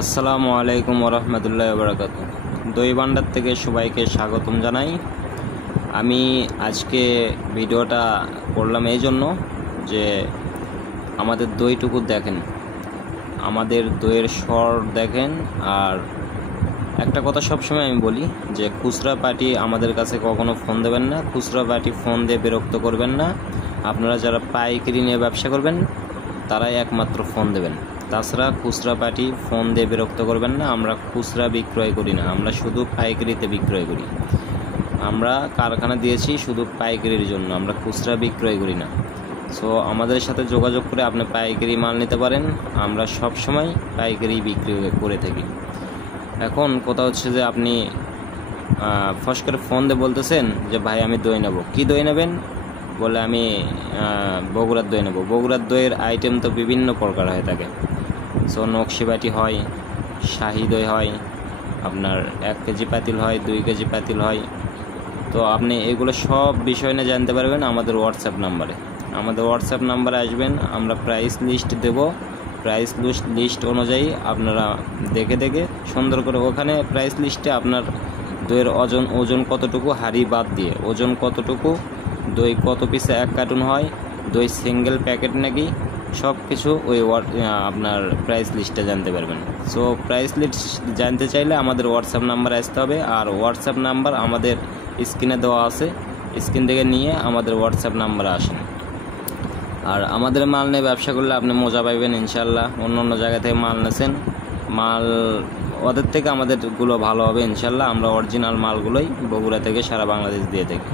আসসালামু আলাইকুম ওরহমতুল্লাহি ওয়াবারাকাতুহু। দই ভান্ডার থেকে সবাইকে স্বাগতম জানাই। আমি আজকে ভিডিওটা করলাম এই জন্য যে আমাদের দইটুকু দেখেন, আমাদের দইয়ের স্বর দেখেন। আর একটা কথা সবসময় আমি বলি যে খুচরা পার্টি আমাদের কাছে কখনো ফোন দেবেন না, খুচরা পার্টি ফোন দিয়ে বিরক্ত করবেন না। আপনারা যারা পাইকারি নিয়ে ব্যবসা করবেন তারাই একমাত্র ফোন দেবেন, তাছাড়া খুচরা পার্টি ফোন দিয়ে বিরক্ত করবেন না। আমরা খুচরা বিক্রয় করি না, আমরা শুধু পাইকারিতে বিক্রয় করি। আমরা কারখানা দিয়েছি শুধু পাইকারির জন্য, আমরা খুচরা বিক্রয় করি না। সো আমাদের সাথে যোগাযোগ করে আপনি পাইকারি মাল নিতে পারেন, আমরা সব সময় পাইকারি বিক্রি করে থাকি। এখন কথা হচ্ছে যে আপনি ফস করে ফোন দিয়ে বলতেছেন যে ভাই আমি দই নেব, কী দই নেবেন বলে আমি বগুড়ার দই নেব। বগুড়ার দইয়ের আইটেম তো বিভিন্ন প্রকার হয়ে থাকে। সো নকশিবাটি হয়, শাহি দই হয়, আপনার 1 কেজি পাতিল হয়, 2 কেজি পাতিল হয়। তো আপনি এগুলো সব বিষয় নিয়ে জানতে পারবেন আমাদের হোয়াটসঅ্যাপ নাম্বারে। আমাদের হোয়াটসঅ্যাপ নাম্বারে আসবেন, আমরা প্রাইস লিস্ট দেব। প্রাইস লিস্ট অনুযায়ী আপনারা দেখে দেখে সুন্দর করে ওখানে প্রাইস লিস্টে আপনার দইয়ের ওজন কতটুকু হাঁড়ি বাদ দিয়ে ওজন কতটুকু, দই কত পিসে 1 কার্টুন হয়, দই সিঙ্গেল প্যাকেট নাকি, সব কিছু ওই আপনার প্রাইস লিস্টটা জানতে পারবেন। সো প্রাইস লিস্ট জানতে চাইলে আমাদের হোয়াটসঅ্যাপ নাম্বারে আসতে হবে। আর হোয়াটসঅ্যাপ নাম্বার আমাদের স্ক্রিনে দেওয়া আছে, স্ক্রিন থেকে নিয়ে আমাদের হোয়াটসঅ্যাপ নাম্বারে আসেন। আর আমাদের মাল নিয়ে ব্যবসা করলে আপনি মজা পাইবেন ইনশাল্লাহ। অন্য অন্য জায়গা থেকে মাল নেছেন, মাল ওদের থেকে আমাদেরগুলো ভালো হবে ইনশাল্লাহ। আমরা অরিজিনাল মালগুলোই বগুড়া থেকে সারা বাংলাদেশ দিয়ে থাকি।